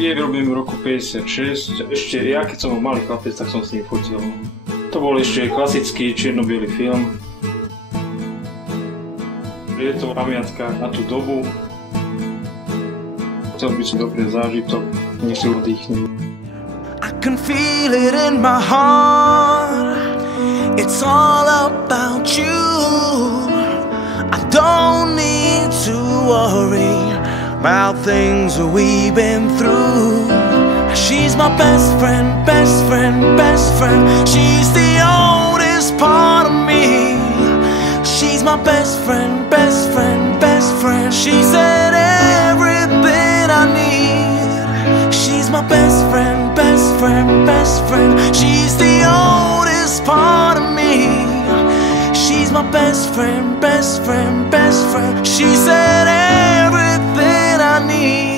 Je vyrobím v roku 56. Ešte ja, keď som malý chlapec, tak som s ním fotil. To bol ešte klasický čierno-biely film. Je to pamiatka na tú dobu. Chcel by som dobrý zážitok, nech si oddychnem. I can feel it in my heart. It's all about you. I don't need to worry about things we've been through. She's my best friend, best friend, best friend. She's the oldest part of me. She's my best friend, best friend, best friend. She said everything I need. She's my best friend, best friend, best friend. She's the oldest part of me. She's my best friend, best friend, best friend. She said everything I need.